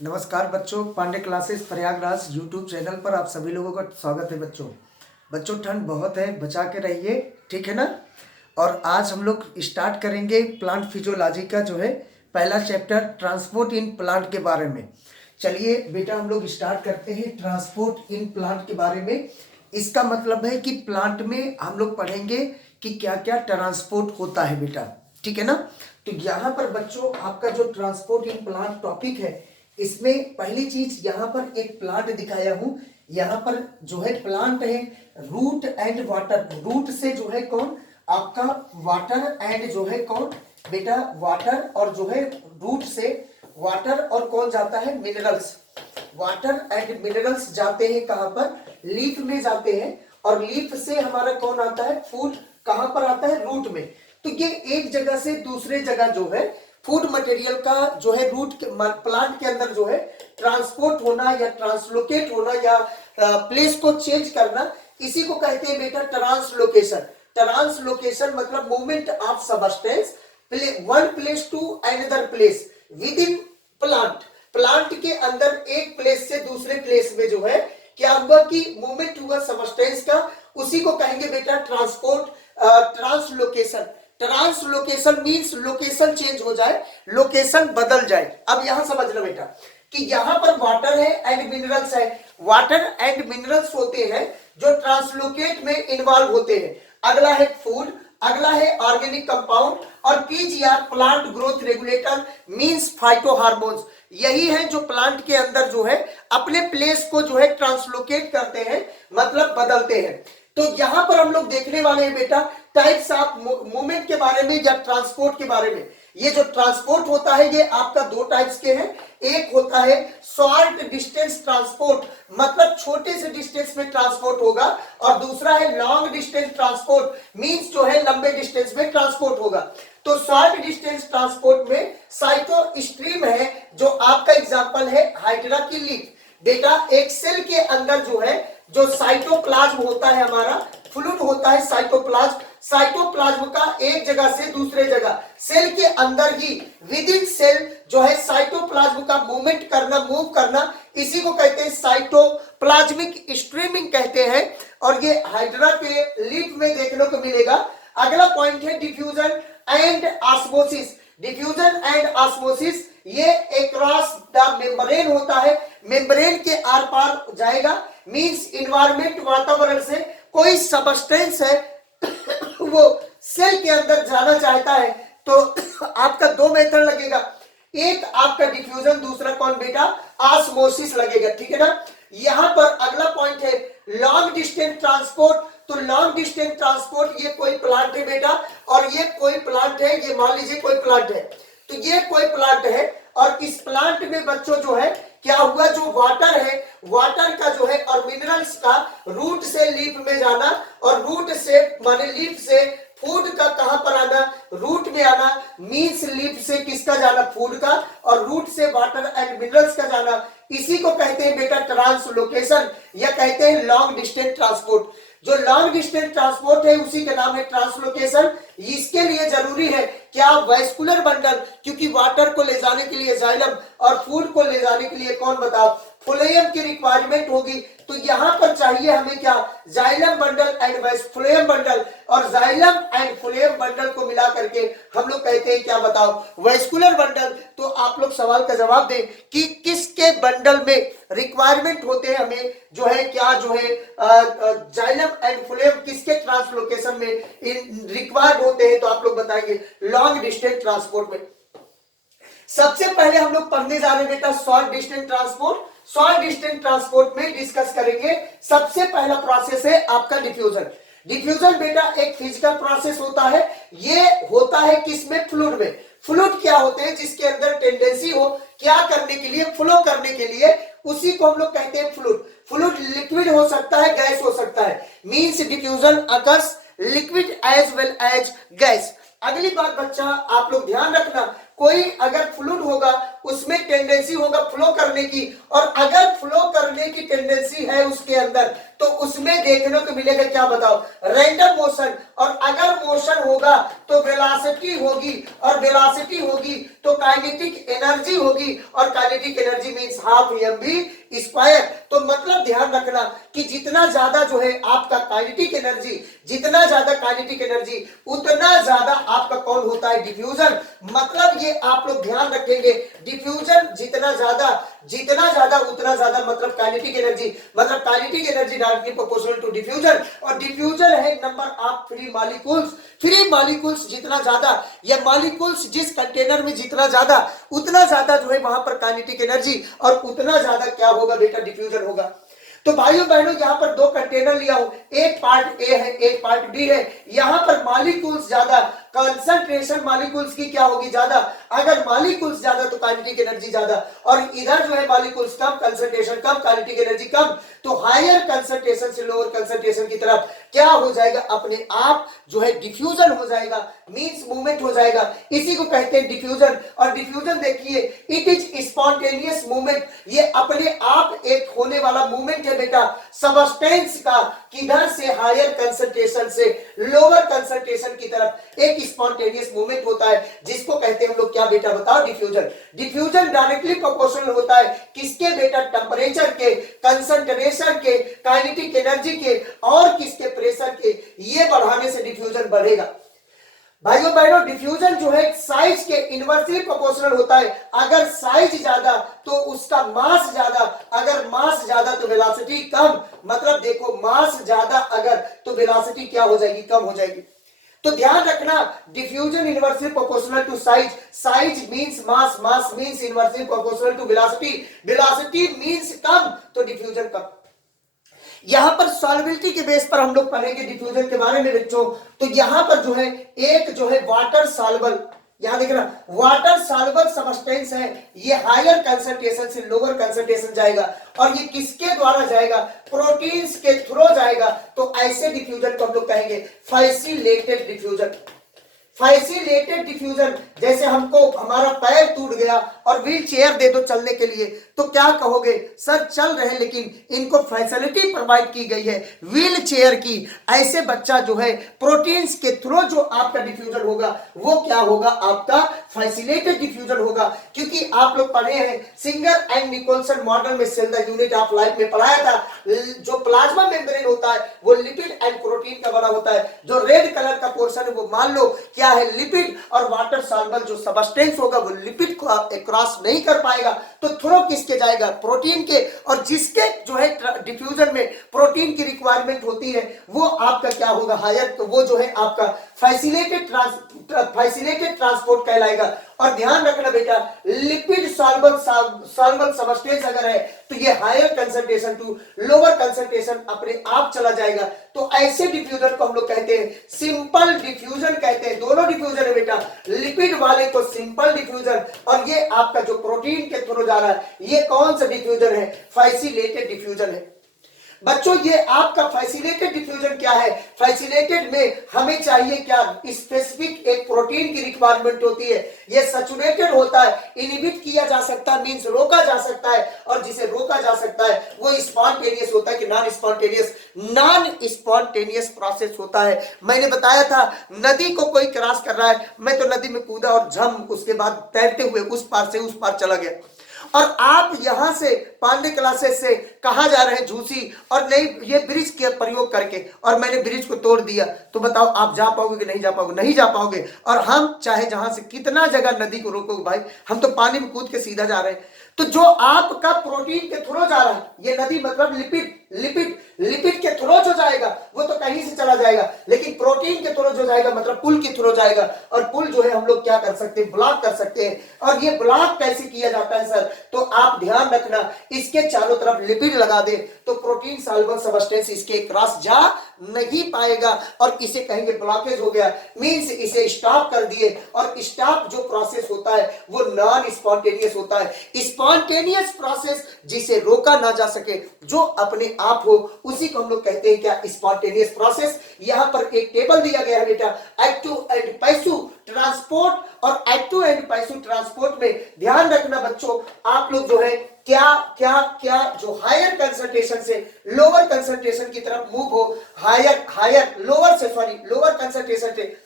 नमस्कार बच्चों, Pandey classes Prayagraj YouTube channel पर आप सभी लोगों का स्वागत है। बच्चों ठंड बहुत है, बचा के रहिए, ठीक है ना। और आज हम लोग स्टार्ट करेंगे प्लांट फिजियोलॉजी का जो है पहला चैप्टर ट्रांसपोर्ट इन प्लांट के बारे में। चलिए बेटा हम लोग स्टार्ट करते हैं ट्रांसपोर्ट इन प्लांट के बारे में। इसका मतलब है कि प्लांट में हम लोग पढ़ेंगे कि क्या क्या ट्रांसपोर्ट होता है बेटा, ठीक है ना। तो यहाँ पर बच्चों आपका जो ट्रांसपोर्ट इन प्लांट टॉपिक है, इसमें पहली चीज यहाँ पर एक प्लांट दिखाया हूं। यहाँ पर जो है प्लांट है रूट एंड वाटर। रूट से जो है कौन आपका वाटर, एंड जो है कौन बेटा वाटर, और जो है रूट से वाटर और कौन जाता है मिनरल्स। वाटर एंड मिनरल्स जाते हैं कहां पर, लीफ में जाते हैं, और लीफ से हमारा कौन आता है फूड, कहां पर आता है रूट में। तो ये एक जगह से दूसरे जगह जो है फूड मटेरियल का जो है रूट प्लांट के अंदर जो है ट्रांसपोर्ट होना या ट्रांसलोकेट होना या प्लेस को चेंज करना, इसी को कहते हैं बेटा ट्रांसलोकेशन। ट्रांसलोकेशन मतलब movement of substance one place to another place within plant. Plant के अंदर एक प्लेस से दूसरे प्लेस में जो है क्या हुआ कि मूवमेंट हुआ सबस्टेंस का, उसी को कहेंगे बेटा transport translocation. Translocation means location change हो जाए, लोकेशन बदल जाए। अब यहां समझना बेटा कि यहां पर वाटर है एंड मिनरल्स है। वाटर एंड मिनरल्स होते हैं जो ट्रांसलोकेट में इन्वॉल्व होते हैं। अगला है फूड, अगला है ऑर्गेनिक कंपाउंड, और PGR plant growth regulator means phyto hormones. यही है जो प्लांट के अंदर जो है अपने प्लेस को जो है ट्रांसलोकेट करते हैं, मतलब बदलते हैं। तो यहां पर हम लोग देखने वाले हैं बेटा टाइप्स ऑफ मूवमेंट के बारे में या ट्रांसपोर्ट के बारे में। ये जो ट्रांसपोर्ट होता है ये आपका दो टाइप्स के हैं। एक होता है शॉर्ट डिस्टेंस ट्रांसपोर्ट, मतलब छोटे से डिस्टेंस में ट्रांसपोर्ट होगा, और दूसरा है लॉन्ग डिस्टेंस ट्रांसपोर्ट मींस जो है लंबे डिस्टेंस में ट्रांसपोर्ट होगा। तो शॉर्ट डिस्टेंस ट्रांसपोर्ट में साइटो स्ट्रीम है, जो आपका एग्जांपल है हाइड्रा की लीफ। बेटा एक सेल के अंदर जो है जो साइटोप्लाज्म होता है, हमारा फ्लूइड होता है साइटोप्लाज्म। साइटोप्लाज्म का एक जगह से दूसरे जगह सेल के अंदर ही विद इन सेल जो है साइटोप्लाज्म का मूवमेंट करना, मूव करना, इसी को कहते हैं साइटोप्लाज्मिक स्ट्रीमिंग कहते हैं। और ये हाइड्रा के लीफ में देखने को मिलेगा। अगला पॉइंट है diffusion and osmosis. Diffusion and osmosis ये अक्रॉस द मेम्ब्रेन होता है, मेम्ब्रेन के आर पार जाएगा मींस इन्वायरमेंट वातावरण से कोई सबस्टेंस है वो सेल के अंदर जाना चाहता है, तो आपका दो मेथड लगेगा। एक आपका डिफ्यूजन, दूसरा कौन बेटा ऑस्मोसिस लगेगा, ठीक है ना। यहां पर अगला पॉइंट है लॉन्ग डिस्टेंस ट्रांसपोर्ट। तो लॉन्ग डिस्टेंस ट्रांसपोर्ट ये कोई प्लांट है बेटा, और ये कोई प्लांट है, ये मान लीजिए कोई प्लांट है, तो ये कोई प्लांट है, और इस प्लांट में बच्चों जो है क्या हुआ, जो वाटर है, वाटर का जो है और मिनरल्स का रूट से लीफ में जाना, और रूट से माने लीफ से फूड का कहां पर आना, रूट में आना मींस लीफ से किसका जाना, फूड का, और रूट से वाटर एंड मिनरल्स का जाना, इसी को कहते हैं बेटा ट्रांसलोकेशन, या कहते हैं लॉन्ग डिस्टेंस ट्रांसपोर्ट। जो लॉन्ग डिस्टेंस ट्रांसपोर्ट है उसी का नाम है ट्रांसलोकेशन। इसके लिए जरूरी है क्या वैस्कुलर बंडल, क्योंकि वाटर को ले जाने के लिए जाइलम और फूड को ले जाने के लिए कौन बताओ फ्लोएम की रिक्वायरमेंट होगी। तो यहां पर चाहिए हमें क्या, xylem bundle and phloem bundle, और जाइलम एंड फ्लोएम बंडल को मिला करके हम लोग कहते हैं क्या बताओ वैस्कुलर बंडल। तो आप लोग सवाल का जवाब दें कि किसके बंडल में रिक्वायरमेंट होते हैं हमें जो है क्या, जो है जाइलम एंड फ्लोएम किसके ट्रांसलोकेशन में रिक्वायर्ड होते हैं। तो आप लोग बताएंगे लॉन्ग डिस्टेंस ट्रांसपोर्ट में। सबसे पहले हम लोग पढ़ने जा रहे हैं बेटा short distance transport. Short distance transport में डिस्कस करेंगे सबसे पहला प्रोसेस है आपका डिफ्यूजन। डिफ्यूजन बेटा एक फिजिकल प्रोसेस होता है। ये होता है किसमें, फ्लूइड में। फ्लूइड क्या होते हैं, जिसके अंदर टेंडेंसी हो क्या करने के लिए, फ्लो करने के लिए, उसी को हम लोग कहते हैं फ्लूइड। फ्लूइड लिक्विड हो सकता है, गैस हो सकता है, means diffusion occurs liquid as well as gas. अगली बात बच्चा आप लोग ध्यान रखना, कोई अगर फ्लूइड होगा उसमें टेंडेंसी होगा फ्लो करने की, और अगर फ्लो करने की टेंडेंसी है उसके अंदर तो उसमें देखने को मिलेगा क्या बताओ, रैंडम मोशन। और अगर मोशन होगा तो वेलोसिटी होगी, और वेलोसिटी होगी तो काइनेटिक एनर्जी होगी, और kinetic energy means half mv square. तो मतलब ध्यान रखना कि जितना ज्यादा जो है आपका काइनेटिक एनर्जी, जितना ज्यादा काइनेटिक एनर्जी उतना ज्यादा आपका कौन होता है, डिफ्यूजन। मतलब ये आप लोग ध्यान रखेंगे, डिफ्यूजन जितना ज्यादा उतना ज्यादा मतलब काइनेटिक एनर्जी, मतलब kinetic energy directly proportional to diffusion. और डिफ्यूजन है number of free molecules. Free molecules जितना ज्यादा, या मॉलिक्यूल्स जिस कंटेनर में जितना ज्यादा, उतना ज्यादा जो है वहां पर काइनेटिक एनर्जी, और उतना ज्यादा क्या होगा बेटा, डिफ्यूजन होगा। तो भाइयों बहनों यहां पर दो कंटेनर लिया हूं, एक पार्ट ए है एक पार्ट बी है। यहां पर मॉलिक्यूल्स ज्यादा, कंसंट्रेशन मॉलिक्यूल्स की क्या होगी, ज्यादा। अगर मॉलिक्यूल्स ज्यादा तो काइनेटिक एनर्जी ज्यादा, और इधर जो है मॉलिक्यूल्स कम, कंसंट्रेशन कम, काइनेटिक एनर्जी कम। तो हायर कंसंट्रेशन से लोअर कंसंट्रेशन की तरफ क्या हो जाएगा, अपने आप जो है डिफ्यूजन हो जाएगा, मींस मूवमेंट हो जाएगा। इसी को कहते हैं डिफ्यूजन। और डिफ्यूजन देखिए, इट इज स्पॉन्टेनियस मूवमेंट, ये अपने आप एक होने वाला मूवमेंट है बेटा सबस्टेंस का, किधर से, हायर कंसंट्रेशन से लोअर कंसंट्रेशन की तरफ एक स्पॉन्टेनियस मूवमेंट होता है, जिसको कहते हैं हम लोग क्या बेटा बताओ, डिफ्यूजन। डिफ्यूजन डायरेक्टली प्रोपोर्शनल होता है किसके बेटा, टेंपरेचर के, कंसंट्रेशन के, काइनेटिक एनर्जी के, और किसके, प्रेशर के। ये बढ़ाने से डिफ्यूजन बढ़ेगा। भाइयों बहनों डिफ्यूजन जो है साइज के इनवर्सली प्रोपोर्शनल होता है। अगर साइज ज्यादा तो उसका मास ज्यादा, अगर मास ज्यादा तो वेलोसिटी कम। मतलब देखो मास ज्यादा अगर तो वेलोसिटी क्या हो जाएगी, कम हो जाएगी। तो ध्यान रखना, diffusion inversely proportional to size, size means mass, mass means inversely proportional to velocity, velocity means कम तो डिफ्यूजन कम। यहां पर सॉल्युबिलिटी के बेस पर हम लोग पढ़ेंगे डिफ्यूजन के बारे में बच्चों। तो यहां पर जो है एक जो है वाटर सॉल्युबल, यहां देखना वाटर सॉल्युबल सबस्टेंस है, ये हायर कंसंट्रेशन से लोअर कंसंट्रेशन जाएगा, और ये किसके द्वारा जाएगा, प्रोटीन्स के थ्रू जाएगा। तो ऐसे डिफ्यूजन को हम लोग कहेंगे फैसिलिटेटेड डिफ्यूजन। फैसिलिटेटेड डिफ्यूजन, जैसे हमको हमारा पैर टूट गया और व्हील चेयर दे दो चलने के लिए, तो क्या कहोगे, सर चल रहे लेकिन इनको फैसिलिटी प्रोवाइड की गई है व्हील चेयर की। ऐसे बच्चा जो है प्रोटीन्स के थ्रू जो आपका डिफ्यूजन होगा वो क्या होगा, आपका फैसिलिटेटेड डिफ्यूजन होगा। क्योंकि आप लोग पढ़े हैं सिंगर एंड निकोलसन मॉडल में cell the unit of life में पढ़ाया था, जो प्लाज्मा मेम्ब्रेन होता है वो लिपिड एंड प्रोटीन का बना होता है। जो रेड कलर का पोर्शन है वो मान लो क्या है, लिपिड, और वाटर सॉल्युबल जो सबस्टेंस होगा वो लिपिड को क्रॉस नहीं कर पाएगा, तो थ्रू किसके जाएगा, प्रोटीन के। और जिसके जो है डिफ्यूजन में प्रोटीन की रिक्वायरमेंट होती है वो आपका क्या होगा, हायर, तो वो जो है आपका फैसिलिटेटेड ट्रांसपोर्ट कहलाएगा। और ध्यान रखना बेटा, लिपिड सॉल्युबल सबस्टेंस अगर है तो ये higher concentration to lower concentration अपने आप चला जाएगा। तो ऐसे डिफ्यूजन को हम लोग कहते हैं सिंपल डिफ्यूजन कहते हैं। दोनों डिफ्यूजन है बेटा, लिपिड वाले को सिंपल डिफ्यूजन, और ये आपका जो प्रोटीन के थ्रू जा रहा है ये कौन सा डिफ्यूजन है, फैसिलिटेटेड डिफ्यूजन है। बच्चों ये आपका फैसिलिटेटेड डिफ्यूजन क्या है, फैसिलिटेटेड में हमें चाहिए क्या, स्पेसिफिक एक प्रोटीन की रिक्वायरमेंट होती है, ये सैचुरेटेड होता है, इनहिबिट किया जा सकता है मींस रोका जा सकता है, और जिसे रोका जा सकता है वो स्पॉन्टेनियस होता है कि non spontaneous, non spontaneous process होता है। मैंने बताया था नदी को कोई क्रॉस कर रहा है, मैं तो नदी में कूदा और झम उसके बाद तैरते हुए उस पार से उस पार चला गया, और आप यहां से पांडे क्लासेस से कहा जा रहे हैं झूसी, और नहीं ये ब्रिज के प्रयोग करके, और मैंने ब्रिज को तोड़ दिया, तो बताओ आप जा पाओगे कि नहीं जा पाओगे, नहीं जा पाओगे। और हम चाहे जहां से कितना जगह नदी को रोकोगे भाई, हम तो पानी में कूद के सीधा जा रहे हैं। तो जो आपका प्रोटीन के थ्रू जा रहा है, ये नदी मतलब लिपिड, लिपिड के थ्रू जो जाएगा वो तो कहीं से चला जाएगा, लेकिन प्रोटीन के थ्रू जो जाएगा मतलब पुल के थ्रू जाएगा, और पुल जो है हम लोग क्या कर सकते हैं, ब्लॉक कर सकते हैं। और ये ब्लॉक कैसे किया जाता है सर, तो आप ध्यान रखना, इसके चारों तरफ लिपिड लगा दे तो प्रोटीन सॉल्युबल सबस्टेंस इसके क्रॉस जा नहीं पाएगा, और इसे कहेंगे ब्लॉकेज हो गया, मींस इसे स्टॉप कर दिए। और स्टॉप जो प्रोसेस होता है वो नॉन स्पॉन्टेनियस होता है। स्पॉन्टेनियस प्रोसेस जिसे रोका ना जा सके, जो अपने आप हो, उसी को हम लोग कहते हैं क्या, स्पॉन्टेनियस प्रोसेस। यहाँ पर एक टेबल दिया गया है बेटा, एक्टिव एंड पैसिव ट्रांसपोर्ट। और एक्टिव एंड पैसिव ट्रांसपोर्ट में ध्यान रखना बच्चों, आप लोग जो है क्या क्या क्या जो हायर कंसंट्रेशन से लोअर कंसंट्रेशन की तरफ मूव हो, हायर लोअर कंसंट्रेशन से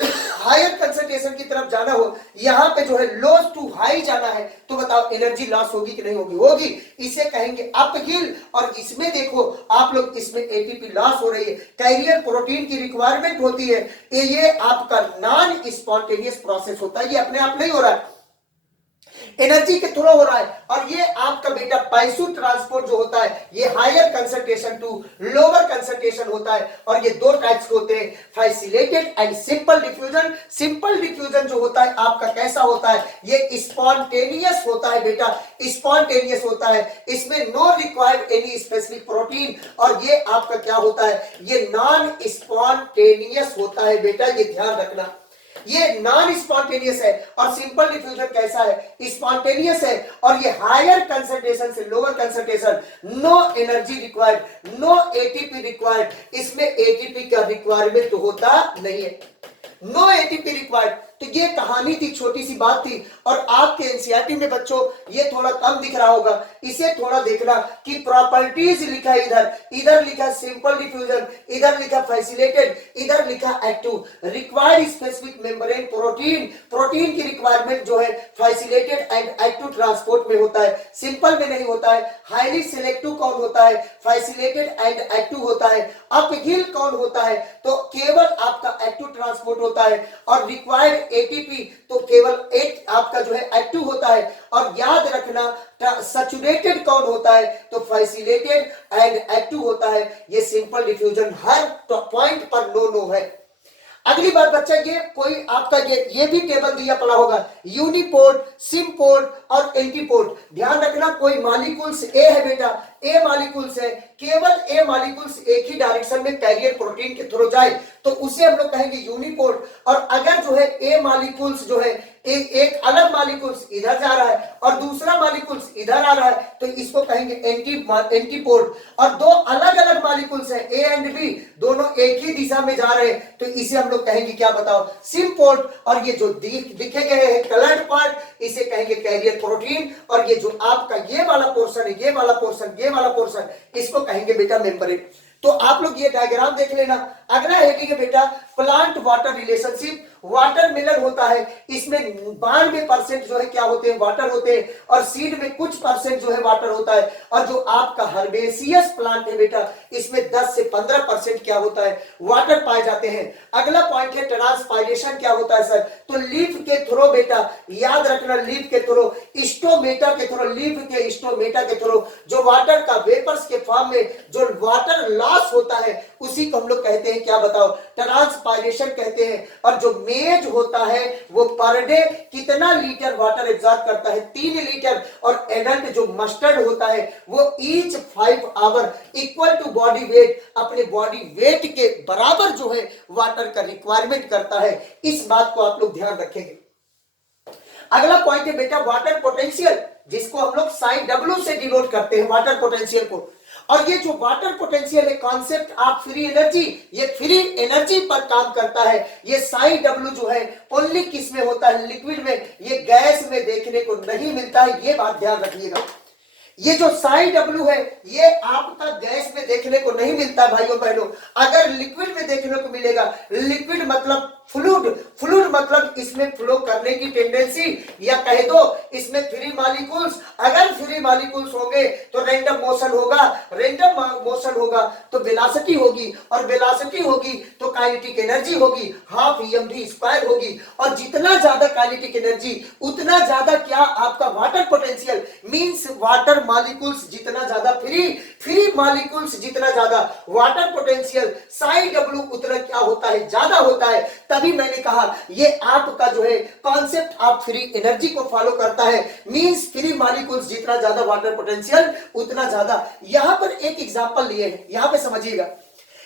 हायर कंसंट्रेशन की तरफ जाना हो, यहाँ पे जो है लो टू हाई जाना है, तो बताओ एनर्जी लॉस होगी कि नहीं होगी? होगी। इसे कहेंगे अपहिल। और इसमें देखो आप लोग, इसमें एटीपी लॉस हो रही है, कैरियर प्रोटीन की रिक्वायरमेंट होती है। ये आपका नॉन स्पॉन्टेनियस प्रोसेस होता है, ये अपने आप नहीं हो रहा है, एनर्जी के थ्रू हो रहा है। और ये आपका बेटा पैसिव ट्रांसपोर्ट जो होता है, ये higher concentration to lower concentration होता है। और ये दो टाइप्स के होते हैं, facilitated and simple diffusion. Simple diffusion जो होता है आपका कैसा होता है, ये स्पॉन्टेनियस होता है बेटा, स्पॉन्टेनियस होता है, इसमें no required any specific protein. और ये आपका क्या होता है, ये नॉन स्पॉन्टेनियस होता है बेटा, ये ध्यान रखना, ये नॉन स्पॉन्टेनियस है। और सिंपल डिफ्यूजन कैसा है, स्पॉन्टेनियस है। और ये हायर कंसंट्रेशन से lower concentration, no energy required, no ATP required, इसमें एटीपी का रिक्वायरमेंट होता नहीं है, नो एटीपी रिक्वायर्ड। तो ये कहानी थी, छोटी सी बात थी। और आपके एनसीईआरटी में बच्चों ये थोड़ा कम दिख रहा होगा, इसे थोड़ा देखना कि प्रॉपर्टीज लिखा है, इधर लिखा सिंपल डिफ्यूजन, इधर लिखा फैसिलिटेड, इधर लिखा active. Required specific membrane protein, protein की रिक्वायरमेंट जो है फैसिलिटेड एंड एक्टिव ट्रांसपोर्ट में होता है, सिंपल में नहीं होता है। हाईली सिलेक्टिव कौन होता है, फैसिलिटेड एंड एक्टिव होता है। अपहिल कौन होता है, तो केवल आपका एक्टिव ट्रांसपोर्ट होता है। और रिक्वायर्ड एटीपी तो केवल एक आपका जो है एक्टिव होता है। और याद रखना सैचुरेटेड कौन होता है, तो फैसिलिटेड एंड एक्टिव होता है। ये सिंपल डिफ्यूजन हर पॉइंट पर नो है। अगली बात बच्चा, ये कोई आपका ये भी टेबल दिया पड़ा होगा, यूनिपोर्ट, सिमपोर्ट और एंटीपोर्ट। ध्यान रखना, कोई मॉलिक्यूल्स ए है बेटा, ए मॉलिक्यूल्स है, केवल ए मॉलिक्यूल्स एक ही डायरेक्शन में कैरियर प्रोटीन के थ्रू जाए तो उसे हम लोग कहेंगे यूनिपोर्ट। और अगर जो है ए मॉलिक्यूल्स जो है एक अलग मॉलिक्यूल्स इधर जा रहा है और दूसरा मॉलिक्यूल्स इधर आ रहा है, तो इसको कहेंगे एंटीपोर्ट। और दो अलग अलग मॉलिक्यूल्स हैं, ए एंड बी, दोनों एक ही दिशा में जा रहे हैं, तो इसे हम लोग कहेंगे क्या, बताओ, सिमपोर्ट। और ये जो दिखे गए हैं कलर्ड पार्ट, इसे कहेंगे कैरियर प्रोटीन। और ये जो आपका ये वाला पोर्शन है, ये वाला पोर्शन, इसको कहेंगे बेटा मेम्ब्रेन। तो आप लोग ये डायग्राम देख लेना। अगला हेडिंग है बेटा plant water relationship. Water Miller होता है, इसमें 92% जो है क्या होते हैं, वाटर होते हैं। और सीड में कुछ परसेंट जो है वाटर होता है। और जो आपका हर्बेसियस प्लांट है बेटा, इसमें 10 से 15% क्या होता है, वाटर पाए जाते हैं। अगला पॉइंट है ट्रांसपायरेशन क्या होता है सर, तो लीफ के थ्रू बेटा, याद रखना, लीफ के थ्रू, स्टोमेटा के थ्रू, लीफ के स्टोमेटा के थ्रू जो वाटर का वेपर्स के फॉर्म में जो वाटर लॉस होता है, उसी को हम लोग कहते हैं क्या, बताओ, ट्रांसपायरेशन कहते हैं। और जो मेज होता है वो पर डे कितना लीटर वाटर एब्जॉर्ब करता है, 3 लीटर। और एडल्ट जो मस्टर्ड होता है वो each 5 hour equal to body weight, अपने बॉडी वेट के बराबर जो है वाटर का रिक्वायरमेंट करता है। इस बात को आप लोग ध्यान रखेंगे। अगला पॉइंट है बेटा वाटर पोटेंशियल, जिसको हम लोग साइन डब्ल्यू से डिनोट करते हैं वाटर पोटेंशियल को। और ये जो वाटर पोटेंशियल है कॉन्सेप्ट ऑफ फ्री एनर्जी, ये फ्री एनर्जी पर काम करता है। ये साई डब्ल्यू जो है ओनली किस में होता है, लिक्विड में, ये गैस में देखने को नहीं मिलता है, ये बात ध्यान रखिएगा। ये जो साई डब्ल्यू है ये आपका गैस में देखने को नहीं मिलता भाइयों बहनों, अगर लिक्विड में देखने को मिलेगा। लिक्विड मतलब फ्लूइड मतलब इसमें फ्लो करने की टेंडेंसी, या कह दो इसमें फ्री मॉलिक्यूल्स। अगर फ्री मॉलिक्यूल्स होंगे तो रैंडम मोशन होगा, तो वेलोसिटी होगी, और वेलोसिटी होगी तो काइनेटिक एनर्जी होगी, हाफ mv² होगी। और जितना ज्यादा काइनेटिक एनर्जी उतना ज्यादा क्या आपका water potential, means water molecules जितना ज्यादा फ्री मॉलिक्यूल्स जितना ज्यादा वाटर पोटेंशियल, साई डब्ल्यू उतना क्या होता है, ज्यादा होता है। तभी मैंने कहा ये आपका जो है कॉन्सेप्ट ऑफ फ्री एनर्जी को फॉलो करता है, मींस फ्री मॉलिक्यूल्स जितना ज्यादा वाटर पोटेंशियल उतना ज्यादा। यहां पर एक एग्जांपल लिए हैं, यहां पे समझिएगा।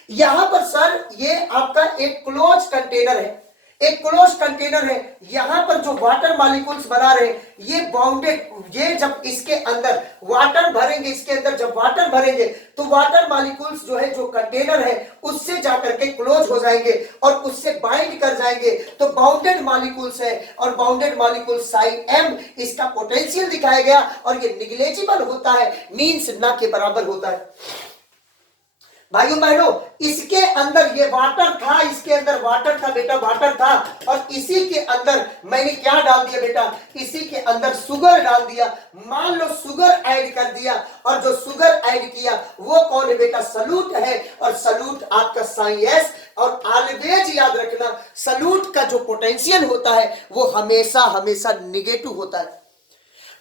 यहां पर सर ये आपका एक क्लोज कंटेनर है, एक क्लोज कंटेनर है, यहां पर जो वाटर मॉलिक्यूल्स बना रहे ये बाउंडेड, ये जब इसके अंदर वाटर भरेंगे, इसके अंदर जब वाटर भरेंगे तो वाटर मॉलिक्यूल्स जो है, जो कंटेनर है उससे जाकर के क्लोज हो जाएंगे और उससे बाइंड कर जाएंगे, तो बाउंडेड मॉलिक्यूल्स है और बाउंडेड मॉलिक्यूल साइन m, इसका पोटेंशियल दिखाया गया और ये निग्लेजिबल होता है, मींस ना के बराबर होता है। भाइयों बहनों, इसके अंदर ये वाटर था, इसके अंदर वाटर था बेटा, वाटर था, और इसी के अंदर मैंने क्या डाल दिया बेटा, इसी के अंदर शुगर डाल दिया। मान लो शुगर ऐड कर दिया, और जो शुगर ऐड किया वो कौन है बेटा, सलूट है, और सलूट आपका साइन एस। और ऑलवेज याद रखना, सलूट का जो पोटेंशियल होता है वो हमेशा हमेशा निगेटिव होता है।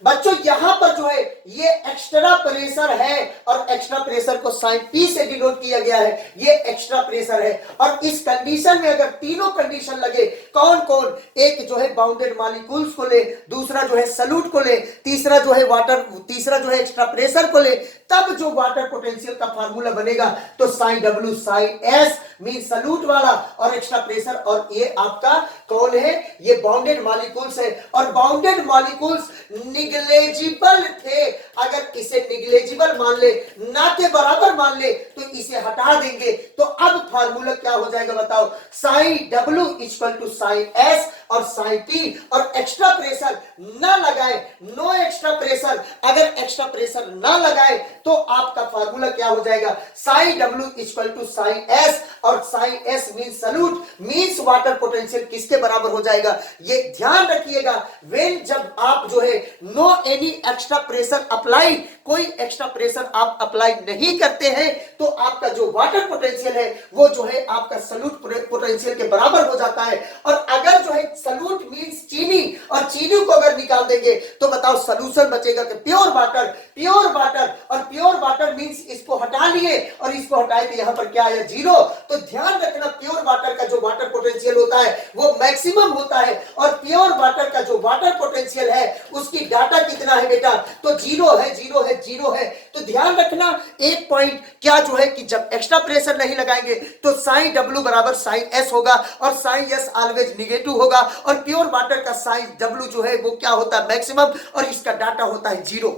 बच्चों यहां पर जो है ये एक्स्ट्रा प्रेशर है, और एक्स्ट्रा प्रेशर को साइन पी से डिनोट किया गया है, ये एक्स्ट्रा प्रेशर है। और इस कंडीशन में अगर तीनों कंडीशन लगे, कौन कौन, एक जो है बाउंडेड मॉलिक्यूल्स को ले, दूसरा जो है सलूट को ले, तीसरा जो है वाटर, तीसरा जो है एक्स्ट्रा प्रेशर को ले, तब जो वाटर पोटेंशियल का फार्मूला बनेगा तो sign W sign S mean solute वाला, और एक्स्ट्रा प्रेशर, और ये आपका कौन है, ये बाउंडेड मॉलिक्यूल्स है। और बाउंडेड मॉलिक्यूल्स निग्लेजिबल थे, अगर इसे निग्लेजिबल मान ले, ना के बराबर मान ले, तो इसे हटा देंगे, तो अब फार्मूला क्या हो जाएगा बताओ, psi W equal to psi S और साइन पी। और एक्स्ट्रा प्रेशर ना लगाए, नो एक्स्ट्रा प्रेशर, अगर एक्स्ट्रा प्रेशर ना लगाए तो आपका फार्मूला क्या हो जाएगा, psi W equal to psi S, और psi S means solute means water potential किसके बराबर हो जाएगा, ये ध्यान रखिएगा। व्हेन जब आप जो है no any extra pressure apply, कोई एक्स्ट्रा प्रेशर आप अप्लाई नहीं करते हैं, तो आपका जो वाटर पोटेंशियल है वो जो है आपका सलूट पोटेंशियल के बराबर हो जाता है। और अगर जो है सलूट मींस चीनी, और चीनी को अगर निकाल देंगे तो बताओ सॉल्यूशन बचेगा कि प्योर वाटर, प्योर वाटर, और प्योर वाटर मींस इसको हटा लिए और इसको हटाए तो यहां पर क्या आया, जीरो। तो ध्यान रखना, प्योर वाटर का जो वाटर पोटेंशियल होता है वो मैक्सिमम होता है, और प्योर वाटर का जो वाटर पोटेंशियल है उसकी डाटा कितना है बेटा, तो जीरो है, जीरो है, जीरो है। तो ध्यान रखना एक पॉइंट, क्या जो है कि जब एक्स्ट्रा प्रेशर नहीं लगाएंगे तो साइन डब्ल्यू बराबर साइन एस होगा, और साइन एस ऑलवेज निगेटिव होगा, और प्योर वाटर का साइन डब्ल्यू जो है वो क्या होता है, मैक्सिमम, और इसका डाटा होता है जीरो।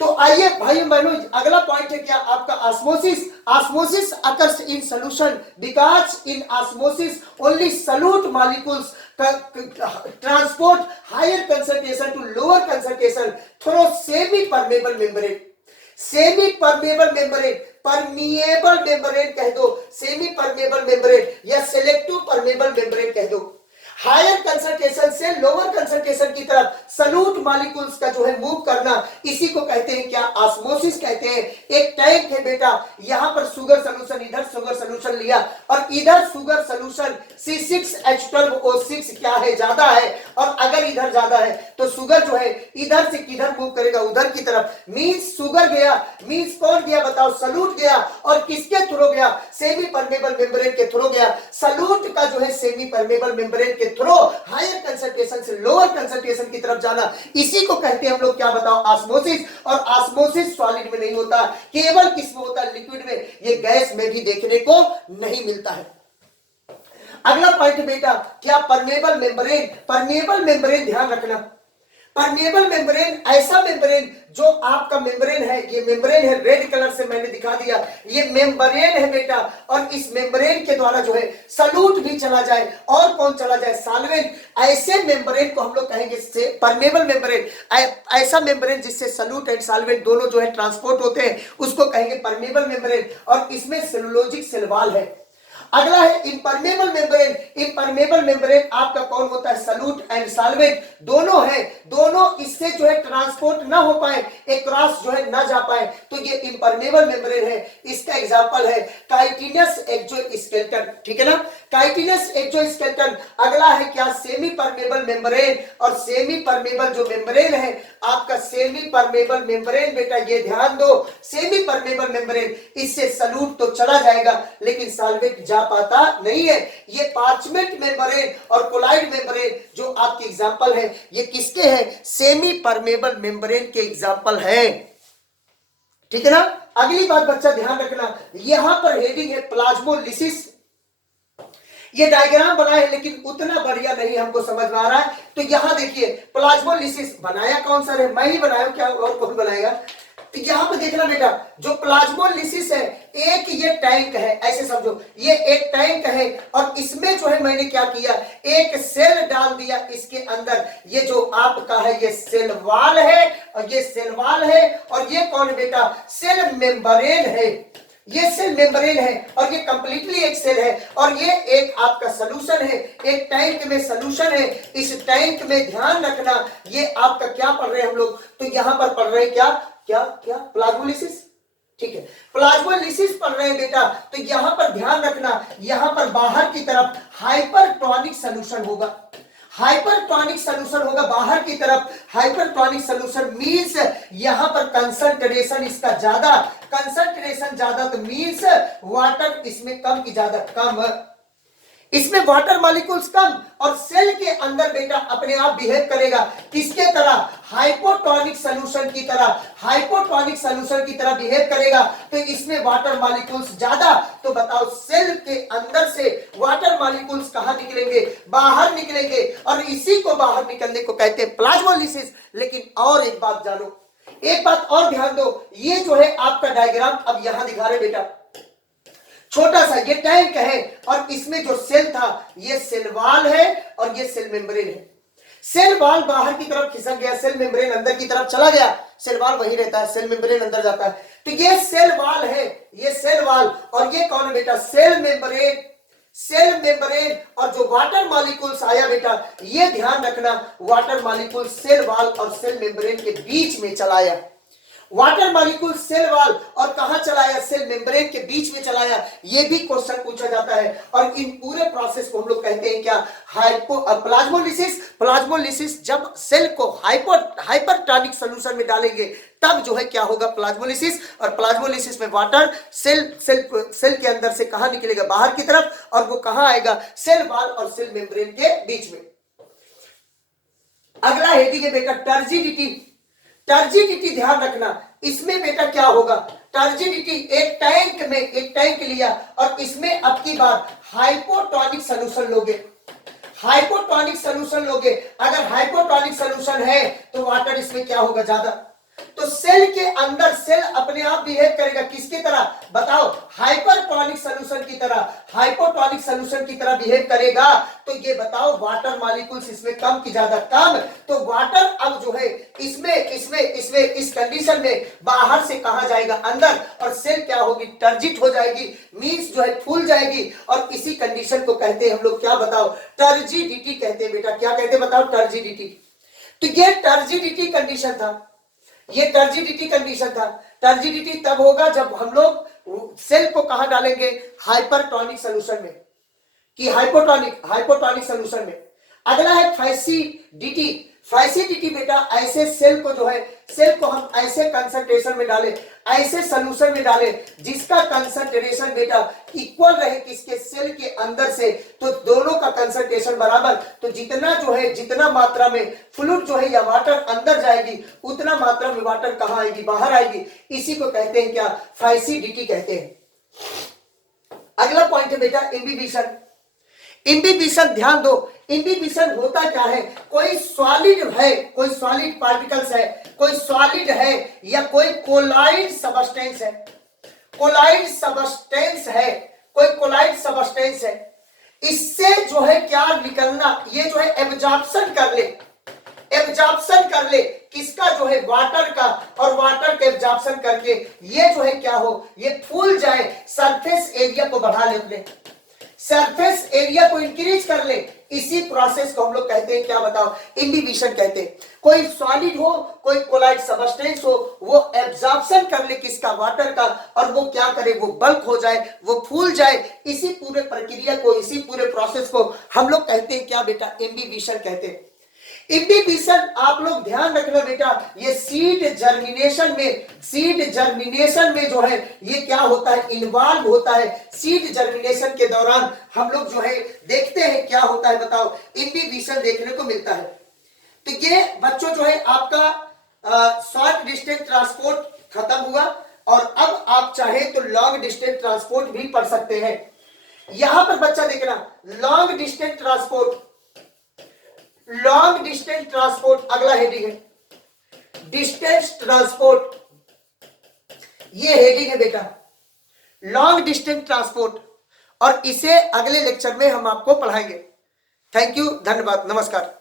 तो आइए भाइयों बहनों, अगला पॉइंट है क्या आपका, osmosis. Osmosis occurs in solution because in osmosis only solute molecules transport higher concentration to lower concentration through semi permeable membrane. Semi permeable membrane, permeable membrane कह दो, सेमी परमेबल मेम्ब्रेन या सिलेक्टिव परमेबल मेम्ब्रेन कह दो। Higher concentration से lower concentration की तरफ salute molecules का जो है मूव करना, इसी को कहते हैं क्या, ऑस्मोसिस कहते हैं। एक टैंक है बेटा, यहां पर शुगर सॉल्यूशन, इधर शुगर सॉल्यूशन लिया, और इधर शुगर सॉल्यूशन C6H12O6 क्या है, ज्यादा है, और अगर इधर ज्यादा है तो शुगर जो है इधर से किधर मूव करेगा, उधर की तरफ, मींस शुगर गया, मींस कौन गया बताओ, सलूट गया, और किसके थ्रू गया, सेमी परमेबल मेम्ब्रेन के थ्रू गया। सलूट का जो है सेमी परमेबल मेम्ब्रेन के थ्रू हायर कंसंट्रेशन से लोअर कंसंट्रेशन की तरफ जाना, इसी को कहते हैं हम लोग क्या बताओ, ऑस्मोसिस। और ऑस्मोसिस सॉलिड में नहीं होता, केवल किसमें होता है, लिक्विड में, ये गैस में भी देखने को नहीं मिलता है। अगला पॉइंट बेटा क्या, परमेबल मेम्ब्रेन। परमेबल मेम्ब्रेन ध्यान रखना, परमेबल मेम्ब्रेन ऐसा मेम्ब्रेन जो आपका मेम्ब्रेन है, ये मेम्ब्रेन है, रेड कलर से मैंने दिखा दिया, ये मेम्ब्रेन है बेटा, और इस मेम्ब्रेन के द्वारा जो है सलूट भी चला जाए, और कौन चला जाए, सॉल्वेंट। ऐसे मेम्ब्रेन को हम लोग कहेंगे परमेबल मेम्ब्रेन। ऐसा मेम्ब्रेन जिससे सलूट एंड सॉल्वेंट दोनों जो है ट्रांसपोर्ट होते हैं उसको कहेंगे परमेबल मेम्ब्रेन, और इसमें सेलुलोजिक सेल वॉल है। अगला है इम्परमेबल मेम्ब्रेन। इम्परमेबल मेम्ब्रेन आपका कौन होता है, सलूट एंड सॉल्वेंट दोनों है, दोनों इससे जो है ट्रांसपोर्ट ना हो पाए, एक क्रॉस जो है ना जा पाए, तो ये इम्परमेबल मेम्ब्रेन है। इसका एग्जांपल है काइटिनस एक्सोस्केलेटन, ठीक है ना, काइटिनस एक्सोस्केलेटन। अगला है क्या, सेमी परमेबल मेम्ब्रेन। और सेमी परमेबल जो मेम्ब्रेन है आपका, सेमी परमेबल मेम्ब्रेन बेटा ये ध्यान दो, सेमी परमेबल मेम्ब्रेन, इससे सलूट तो चला जाएगा लेकिन सॉल्वेंट जा पाता नहीं है। ये पार्चमेंट मेम्ब्रेन और कोलाइड मेम्ब्रेन जो आपकी एग्जांपल है, ये किसके हैं, सेमी परमेबल मेम्ब्रेन के एग्जांपल है, ठीक है ना। अगली बात बच्चा ध्यान रखना, यहां पर हेडिंग है प्लाज्मोलिसिस। ये डायग्राम बना है लेकिन उतना बढ़िया नहीं हमको समझ में आ रहा है। तो यहां देखिए प्लाज्मोलिसिस बनाया कौन सा है, मैं ही बनाया, क्या और कौन बनाएगा। तो यहां पे देखना बेटा, जो प्लाज्मोलिसिस है, एक ये टैंक है, ऐसे समझो ये एक टैंक है और इसमें जो है मैंने क्या किया, एक सेल डाल दिया इसके अंदर। ये जो आपका है ये सेल वाल है और ये सेल वाल है और ये कौन बेटा, सेल मेम्ब्रेन है। ये सेल मेम्ब्रेन है और ये कंप्लीटली एक सेल है और ये एक आपका सॉल्यूशन है, एक टैंक में सॉल्यूशन है। इस टैंक में ध्यान रखना, ये आपका क्या पढ़ रहे हैं हम लोग, तो यहां पर पढ़ रहे हैं क्या क्या क्या, प्लाज्मोलिसिस। ठीक है, प्लाज्मोलिसिस पढ़ रहे हैं बेटा। तो यहां पर ध्यान रखना, यहां पर बाहर की तरफ हाइपरटोनिक सॉल्यूशन होगा, हाइपरटोनिक सॉल्यूशन होगा बाहर की तरफ। हाइपरटोनिक सॉल्यूशन मींस यहां पर कंसंट्रेशन इसका ज्यादा, कंसंट्रेशन ज्यादा तो मींस वाटर इसमें कम की ज्यादा, कम इसमें वाटर मॉलिक्यूल्स कम और सेल के अंदर बेटा अपने आप बिहेव करेगा किसके तरह, हाइपोटोनिक सॉल्यूशन की तरह, हाइपोटोनिक सॉल्यूशन की तरह बिहेव करेगा। तो इसमें वाटर मॉलिक्यूल्स ज्यादा, तो बताओ सेल के अंदर से वाटर मॉलिक्यूल्स कहां निकलेंगे, बाहर निकलेंगे और इसी को बाहर निकलने को कहते हैं प्लाज्मोलिसिस। लेकिन और एक बात जानो, एक बात और ध्यान दो, ये जो है आपका डायग्राम अब यहां दिखा रहे बेटा, छोटा सा ये टैंक है और इसमें जो सेल था ये सेल वाल है और ये सेल मेम्ब्रेन है। सेल वाल बाहर की तरफ खिसक गया, सेल मेम्ब्रेन अंदर की तरफ चला गया, सेल वाल वहीं रहता है, सेल मेम्ब्रेन अंदर जाता है। तो ये सेल वाल है, ये सेल वाल और ये कौन है बेटा, सेल मेम्ब्रेन। सेल मेम्ब्रेन और जो वाटर मॉलिक्यूल्स आया बेटा, ये ध्यान रखना, वाटर मॉलिक्यूल सेल वाल और सेल मेम्ब्रेन के बीच में चलाया। वाटर मॉलिक्यूल सेल वाल और कहां चलाया, सेल मेम्ब्रेन के बीच में चलाया। ये भी क्वेश्चन पूछा जाता है और इन पूरे प्रोसेस को हम लोग कहते हैं क्या, प्लाज्मोलिसिस। प्लाज्मोलिसिस जब सेल को हाइपरटोनिक सॉल्यूशन में डालेंगे तब जो है क्या होगा, प्लाज्मोलिसिस। और प्लाज्मोलिसिस में वाटर सेल के अंदर से कहां निकलेगा, बाहर की तरफ, और वो कहां आएगा, सेल वाल और सेल मेम्ब्रेन के बीच में। अगला हेडिंग है बेटा टर्जिडिटी। टर्जिडिटी ध्यान रखना, इसमें बेटा क्या होगा, टर्जिडिटी एक टैंक लिया और इसमें अब की बार हाइपोटोनिक सॉल्यूशन लोगे, हाइपोटोनिक सॉल्यूशन लोगे। अगर हाइपोटोनिक सॉल्यूशन है तो वाटर इसमें क्या होगा, ज्यादा। तो सेल के अंदर सेल अपने आप बिहेव करेगा किसकी तरह, बताओ, हाइपरटोनिक सॉल्यूशन की तरह, हाइपोटोनिक सॉल्यूशन की तरह बिहेव करेगा। तो ये बताओ वाटर मॉलिक्यूल्स इसमें कम की ज्यादा, कम। तो वाटर अब जो है इसमें इस कंडीशन में बाहर से कहां जाएगा, अंदर, और सेल क्या होगी, टर्जिट हो जाएगी, मींस जो है फूल जाएगी। और इसी कंडीशन को कहते हैं हम लोग क्या, बताओ, टर्जिडिटी कहते हैं बेटा। क्या कहते हैं बताओ, टर्जिडिटी। तो ये टर्जिडिटी कंडीशन था, ये टर्जिडिटी कंडीशन था। टर्जिडिटी तब होगा जब हम लोग सेल को कहां डालेंगे, हाइपरटोनिक सॉल्यूशन में, कि हाइपोटोनिक सॉल्यूशन में। अगला है फैसिडिटी। फैसिडिटी बेटा ऐसे सेल को जो है, सेल को हम ऐसे कंसंट्रेशन में डालें, ऐसे सॉल्यूशन में डालें जिसका कंसंट्रेशन बेटा इक्वल रहे किसके, सेल के अंदर से। तो दोनों का कंसंट्रेशन बराबर, तो जितना जो है, जितना मात्रा में फ्लूइड जो है या वाटर अंदर जाएगी उतना मात्रा में वाटर कहां आएगी, बाहर आएगी। इसी को कहते हैं क्या, फैसिडिटी कहते हैं। अगला पॉइंट है बेटा इम्बिबिशन। इम्बिबिशन ध्यान दो, इम्बिबिशन होता क्या है, कोई सॉलिड है, कोई सॉलिड पार्टिकल्स है, कोई सॉलिड है या कोई कोलाइड सबस्टेंस है, कोलाइड सबस्टेंस है, कोई कोलाइड सबस्टेंस है, इससे जो है क्या निकलना, ये जो है एब्जॉर्प्शन कर ले, एब्जॉर्प्शन कर ले किसका, जो है वाटर का, और वाटर के एब्जॉर्प्शन करके ये जो है क्या हो, ये फूल जाए, सरफेस एरिया को बढ़ा ले, अपने सरफेस एरिया को इंक्रीज कर ले। इसी प्रोसेस को हम लोग कहते हैं क्या, बताओ, इम्बिबिशन कहते हैं। कोई सॉलिड हो, कोई कोलाइड सबस्टेंस हो, वो एब्जॉर्प्शन कर ले किसका, वाटर का, और वो क्या करे, वो बल्क हो जाए, वो फूल जाए। इसी पूरे प्रक्रिया को, इसी पूरे प्रोसेस को हम लोग कहते हैं क्या बेटा, इम्बिबिशन कहते हैं। इम्बिबिशन आप लोग ध्यान रखना बेटा, ये सीड जर्मिनेशन में, सीड जर्मिनेशन में जो है ये क्या होता है, इन्वॉल्व होता है। सीड जर्मिनेशन के दौरान हम लोग जो है देखते हैं क्या होता है, बताओ, इम्बिबिशन देखने को मिलता है। तो ये बच्चों जो है आपका शॉर्ट डिस्टेंस ट्रांसपोर्ट खत्म हुआ और अब आप चाहे तो लॉन्ग डिस्टेंस ट्रांसपोर्ट भी पढ़ सकते हैं। यहां पर बच्चा देखना, long distance transport, long distance transport अगला हेडिंग है, डिस्टेंस ट्रांसपोर्ट, ये हेडिंग है बेटा, लॉन्ग डिस्टेंस ट्रांसपोर्ट, और इसे अगले लेक्चर में हम आपको पढ़ाएंगे। थैंक यू, धन्यवाद, नमस्कार।